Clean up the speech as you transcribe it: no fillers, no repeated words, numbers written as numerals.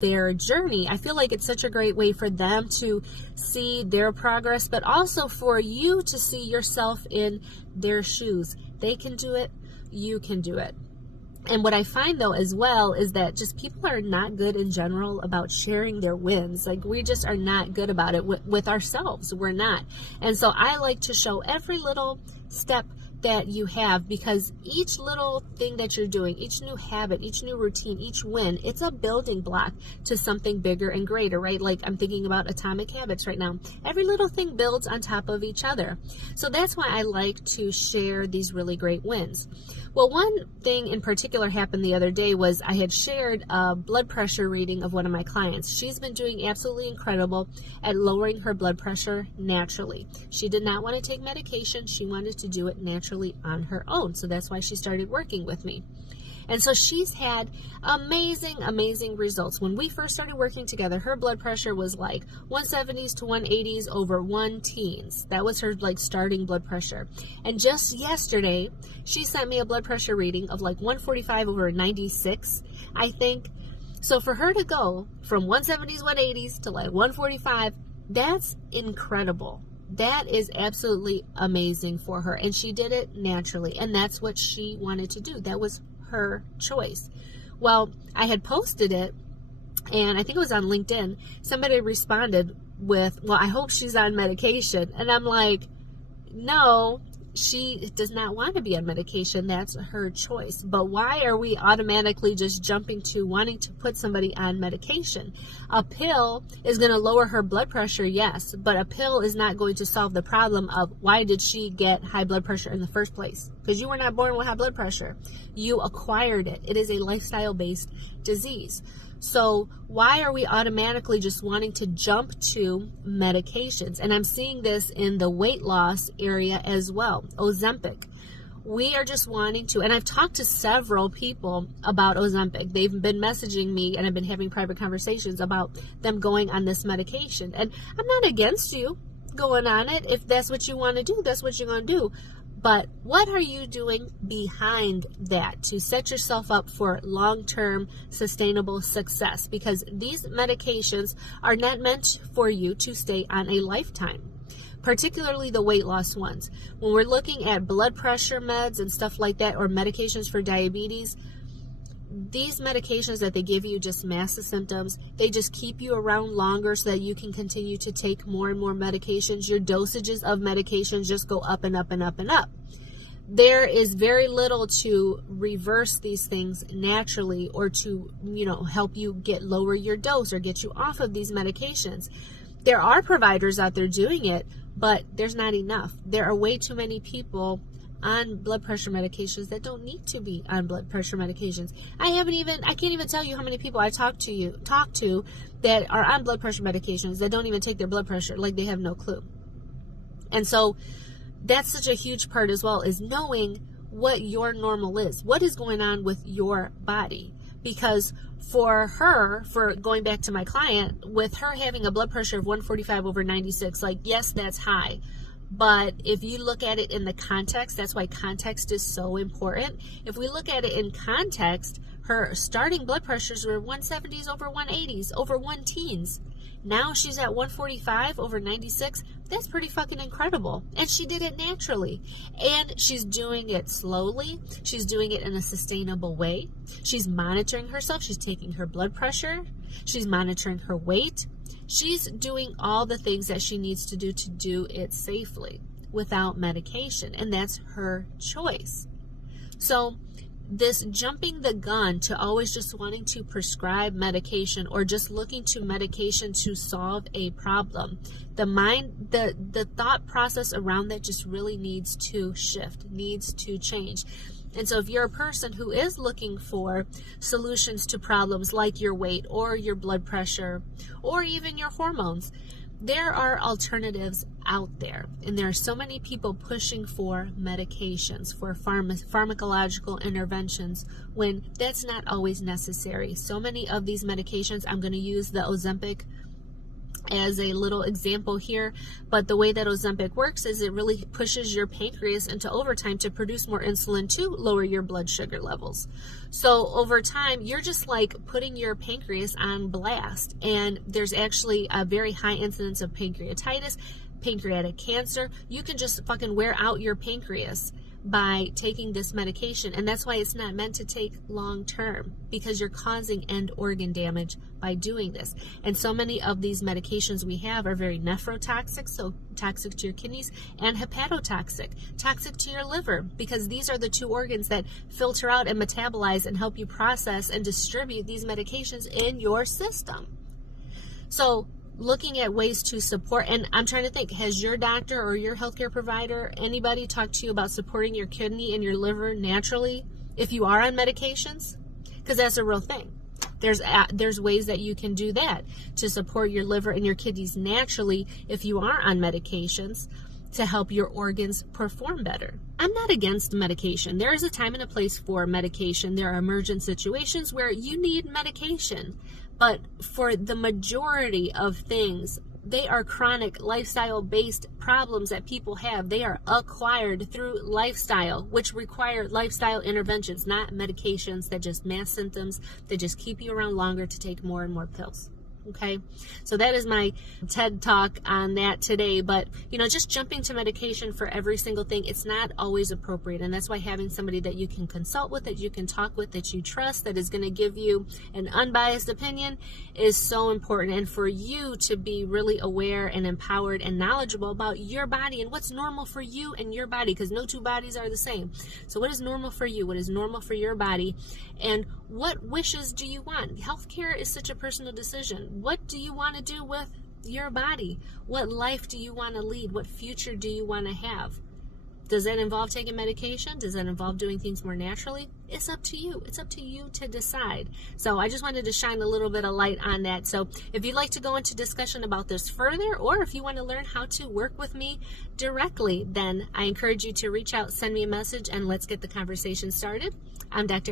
their journey. I feel like it's such a great way for them to see their progress, but also for you to see yourself in their shoes. They can do it, you can do it. And what I find though as well is that just people are not good in general about sharing their wins. Like, we just are not good about it with ourselves. We're not. And so I like to show every little step that you have, because each little thing that you're doing, each new habit, each new routine, each win, it's a building block to something bigger and greater, right? Like, I'm thinking about atomic habits right now. Every little thing builds on top of each other. So that's why I like to share these really great wins. Well, one thing in particular happened the other day was I had shared a blood pressure reading of one of my clients. She's been doing absolutely incredible at lowering her blood pressure naturally. She did not want to take medication. She wanted to do it naturally on her own. So that's why she started working with me. And so she's had amazing results. When we first started working together, her blood pressure was like 170s to 180s over 110s. That was her like starting blood pressure. And just yesterday, she sent me a blood pressure reading of like 145 over 96, I think. So for her to go from 170s, 180s to like 145, that's incredible. That is absolutely amazing for her. And she did it naturally. And that's what she wanted to do. That was her choice. Well, I had posted it, and I think it was on LinkedIn. Somebody responded with, well, I hope she's on medication. And I'm like, no, she does not want to be on medication. That's her choice. But why are we automatically just jumping to wanting to put somebody on medication? A pill is going to lower her blood pressure, yes, but a pill is not going to solve the problem of why did she get high blood pressure in the first place? Because you were not born with high blood pressure. You acquired it. It is a lifestyle-based disease. So why are we automatically just wanting to jump to medications? And I'm seeing this in the weight loss area as well. Ozempic. We are just wanting to, and I've talked to several people about Ozempic. They've been messaging me, and I've been having private conversations about them going on this medication. And I'm not against you going on it. If that's what you want to do, that's what you're going to do. But what are you doing behind that to set yourself up for long-term sustainable success? Because these medications are not meant for you to stay on a lifetime, particularly the weight loss ones. When we're looking at blood pressure meds and stuff like that, or medications for diabetes, these medications that they give you just mask the symptoms. They just keep you around longer so that you can continue to take more and more medications. Your dosages of medications just go up and up and up and up. There is very little to reverse these things naturally, or to, help you lower your dose or get you off of these medications. There are providers out there doing it, but there's not enough. There are way too many people on blood pressure medications that don't need to be on blood pressure medications. I can't even tell you how many people I talk to that are on blood pressure medications that don't even take their blood pressure, like they have no clue. And so that's such a huge part as well, is knowing what your normal is. What is going on with your body? Because for going back to my client, with her having a blood pressure of 145 over 96, like, yes, that's high. But if you look at it in the context, that's why context is so important. If we look at it in context, her starting blood pressures were 170s over 180s, over 110s. Now she's at 145 over 96. That's pretty fucking incredible. And she did it naturally. And she's doing it slowly. She's doing it in a sustainable way. She's monitoring herself. She's taking her blood pressure. She's monitoring her weight. She's doing all the things that she needs to do it safely without medication. And that's her choice. So this jumping the gun to always just wanting to prescribe medication, or just looking to medication to solve a problem, the thought process around that just really needs to shift, needs to change. And so if you're a person who is looking for solutions to problems like your weight or your blood pressure or even your hormones, there are alternatives out there. And there are so many people pushing for medications, for pharmacological interventions, when that's not always necessary. So many of these medications, I'm going to use the Ozempic as a little example here, but the way that Ozempic works is it really pushes your pancreas into overtime to produce more insulin to lower your blood sugar levels. So over time, you're just like putting your pancreas on blast, and there's actually a very high incidence of pancreatitis, pancreatic cancer. You can just fucking wear out your pancreas by taking this medication, and that's why it's not meant to take long term, because you're causing end organ damage by doing this. And so many of these medications we have are very nephrotoxic, so toxic to your kidneys, and hepatotoxic, toxic to your liver, because these are the two organs that filter out and metabolize and help you process and distribute these medications in your system. So looking at ways to support, and I'm trying to think, has your doctor or your healthcare provider, anybody talked to you about supporting your kidney and your liver naturally if you are on medications? Because that's a real thing. There's ways that you can do that to support your liver and your kidneys naturally if you are on medications to help your organs perform better. I'm not against medication. There is a time and a place for medication. There are emergent situations where you need medication. But for the majority of things, they are chronic lifestyle-based problems that people have. They are acquired through lifestyle, which require lifestyle interventions, not medications that just mask symptoms, that just keep you around longer to take more and more pills. Okay, so that is my TED talk on that today. But, just jumping to medication for every single thing, it's not always appropriate. And that's why having somebody that you can consult with, that you can talk with, that you trust, that is going to give you an unbiased opinion is so important. And for you to be really aware and empowered and knowledgeable about your body and what's normal for you and your body, because no two bodies are the same. So what is normal for you? What is normal for your body? And what wishes do you want? Healthcare is such a personal decision. What do you want to do with your body? What life do you want to lead? What future do you want to have? Does that involve taking medication? Does that involve doing things more naturally? It's up to you. It's up to you to decide. So I just wanted to shine a little bit of light on that. So if you'd like to go into discussion about this further, or if you want to learn how to work with me directly, then I encourage you to reach out, send me a message, and let's get the conversation started. I'm Dr.